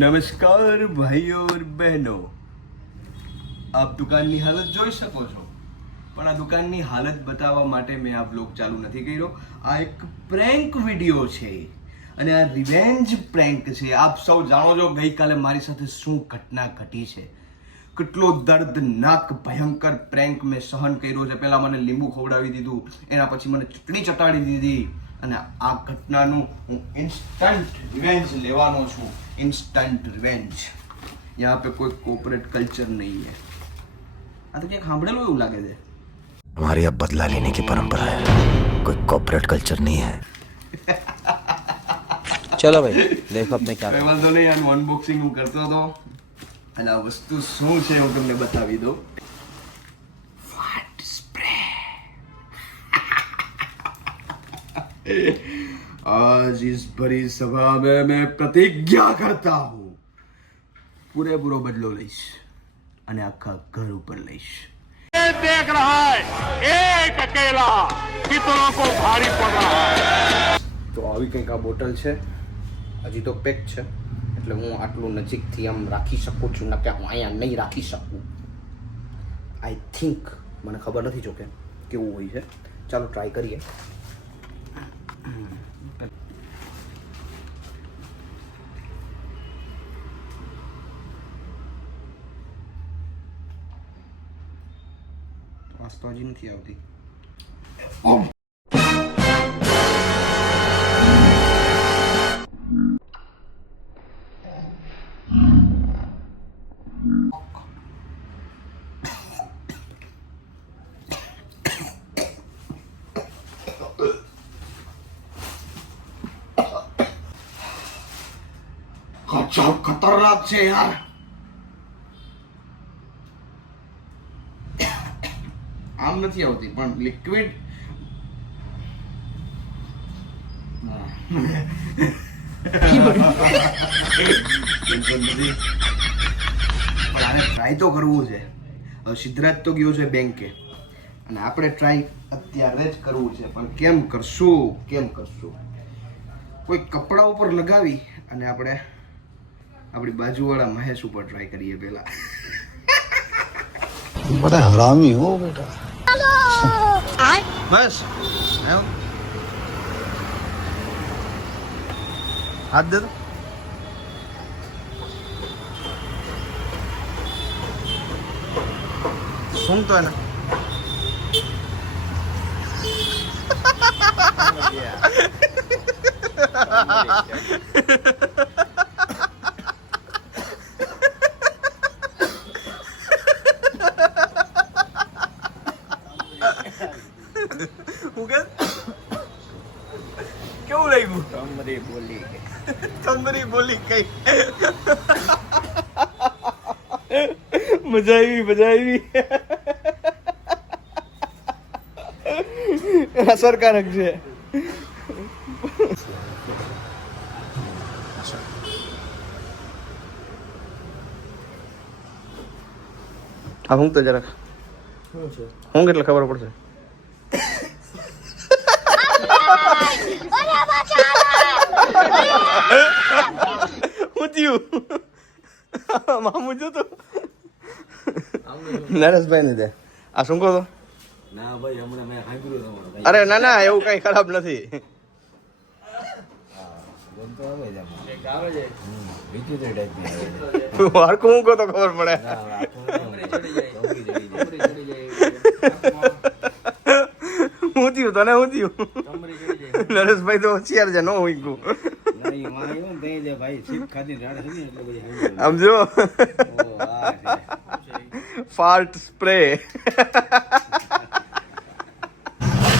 નમસ્કાર ભાઈઓ और બહેનો, આપ દુકાનની હાલત જોઈ શકો છો, પણ આ દુકાનની હાલત બતાવવા માટે મેં આ બ્લોગ ચાલુ નથી કર્યો. આ એક પ્રેન્ક વિડીયો છે અને આ રિવેન્જ પ્રેન્ક છે. આપ સૌ જાણો છો ગઈકાલે મારી સાથે શું ઘટના ઘટી છે, કેટલો દર્દનાક ભયંકર પ્રેન્ક મેં સહન કર્યો છે. પહેલા મને લીંબુ ખવડાવી દીધું, એના પછી મને ચટણી ચટાડી દીધી, અને આ ઘટનાનું હું ઇન્સ્ટન્ટ રિવેન્જ લેવાનો છું. Instant revenge. यहाँ पे कोई कोऑपरेट कल्चर नहीं है. આ તો ક્યાંક સાંભળેલું એવું લાગે છે. हमारी अब बदला लेने की परंपरा है, कोई कॉर्पोरेट कल्चर नहीं है. चलो भाई देखो अपने क्या કઈ વાંધો નહીં, આનું અનબોક્સિંગ હું કરતો હતો અને આ વસ્તુ શું છે હું તમને બતાવી દઉં. ફાટ સ્પ્રે. आज इस भरी सभा में मैं प्रतिज्ञा करता हूँ, पूरेपूरो बदलो लईश અને આખા ઘર ઉપર લઈશ. देख रहा है एक अकेला कितनों को भारी पड़ रहा है. તો આવી કંઈક આ બોટલ છે, હજી તો પેક છે એટલે હું આટલું નજીકથી આમ રાખી શકું છું, ના કે હું અહીંયા નહીં રાખી શકું. આઈ થિંક, મને ખબર નથી જોકે કેવું હોય છે. ચાલો ટ્રાય કરીએ. વાસ્તો હજી નથી આવતી. ખતરનાક છે યાર. આમ નથી આવતી પણ લિક્વિડ આને ટ્રાય તો કરવું છે. હવે સિદ્ધરાજ તો ગયો છે બેંકે અને આપણે ટ્રાય અત્યારે જ કરવું છે, પણ કેમ કરશું? કોઈ કપડા ઉપર લગાવી અને આપણે આપણી બાજુવાળા મહેશ ઉપર ટ્રાય કરીએ પહેલા. बड़ा हरामी हो बेटा. બસ હાથ દે તો. શું તો એને કેવું લાગ્યું? તમરી બોલી કઈ મજા આવી. અસરકારક છે. હા હું તો જરાક હું કેટલે ખબર પડશે. મામુ જો તો નરેશભાઈ ને દે. આ શું કહો તો? ના ભાઈ હમણાં મેં સાંભળ્યું. અરે ના એવું કઈ ખરાબ નથી. હરકું હું કહો તો ખબર પડે. હું થયું તને હું થયું? નરેશભાઈ તો હોશિયાર છે, નો હોય ગયું. સમજો ફાલ્ટ સ્પ્રે.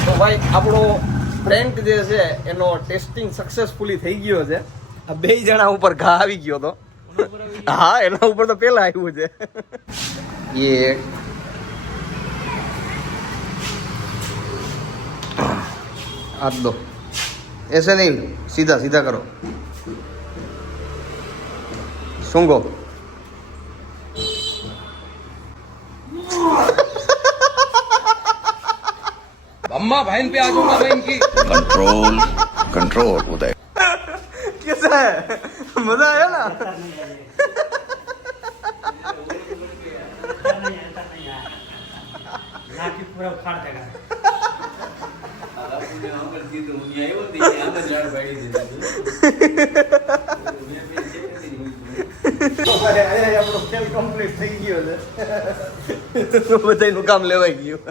તો ભાઈ આપણો પ્રેન્ક જે છે એનો ટેસ્ટિંગ સક્સેસફુલી થઈ ગયો છે. આ બે જણા ઉપર ઘા આવી ગયો તો. હા એના ઉપર તો પેલા આવ્યું છે. ये हाथ दो, ऐसे नहीं, सीधा सीधा करो. सूंघो. अम्मा बहन पे आ जाऊंगा मैं इनकी. कंट्रोल उदय. क्या कैसा है मजा आया ना पूरा उखाड़ देगा આપણો ખેલ કમ્પ્લીટ થઈ ગયો છે બધાયનું કામ લેવાઈ ગયું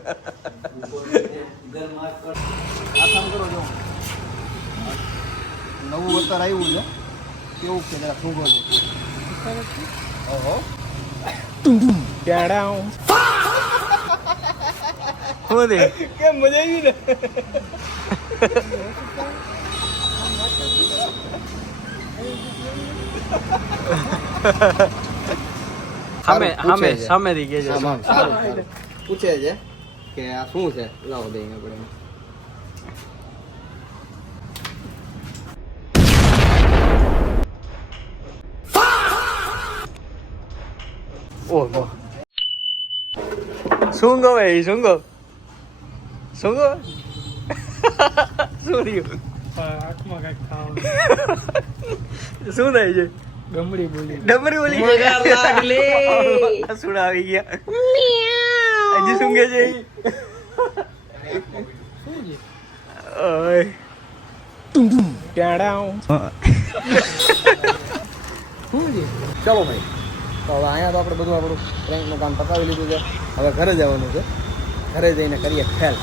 આ કામ કરો જો નવું વતર આવ્યું છે કેવું છે જરા શું બોલો ઓહો કેડા હું દે કેમ મજા આવી ને સામેથી કે છે સારું પૂછે છે કે આ શું છે લાવો દઈએ આપણે ઓહો શું ગો ભાઈ શું ગો શું ગો શું થયું આંખમાં કાંઈક ખાવાનું શું થાય છે ગમડી બોલી ડમરી બોલી સુડા આવી ગયા હજી શું કે છે ઓય કેડા ચલો ભાઈ તો હવે અહીંયા તો આપણે બધું આપણું પ્રેન્કનું કામ પતાવી લીધું છે હવે ઘરે જવાનું છે ઘરે જઈને કરીએ ખેલ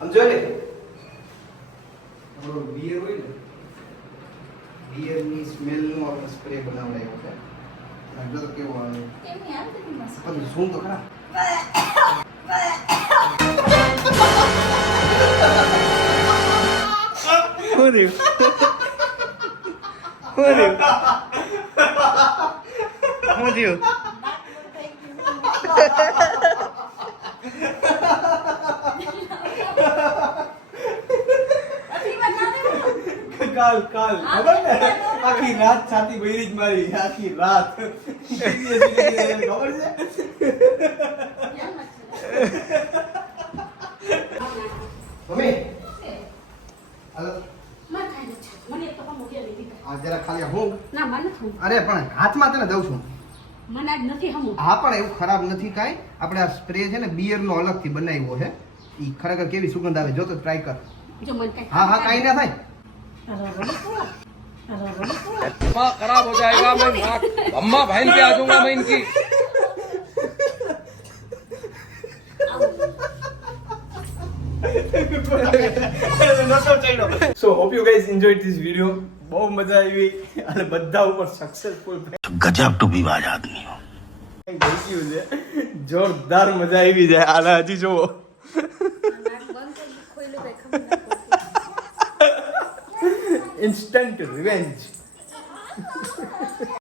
આમ જો ને આપણો બિયર હોય ને બિયરની સ્મેલનો આપણે સ્પ્રે બનાવડાવ્યો છે સમજો તો કેવો આવે પણ શું તો ખરા શું થયું શું થયું કાલ ખબર ને આખી રાત છાતી બૈરી જ મારી આખી રાત ખબર છે મમ્મી આ જરા ખાલી હું અરે પણ હાથમાં તને દઉં છું હા પણ એવું ખરાબ નથી કાંઈ આપણે આ સ્પ્રે છે ને બિયરનો અલગથી બનાવ્યો છે એ ખરેખર કેવી સુગંધ આવે જો તો ટ્રાય કર હા હા કાંઈ ના થાય खराब हो जाएगा मैं अम्मा बहन पे आ जाऊंगा मैं इनकी So hope you guys enjoyed this video. બહુ મજા આવી અને બધા ઉપર સક્સેસફુલ गजब टू भी बाज आदमी हो થઈ ગયું છે જોરદાર મજા આવી જાય આને હજી જોવો ઇન્સ્ટન્ટ રિવેન્જ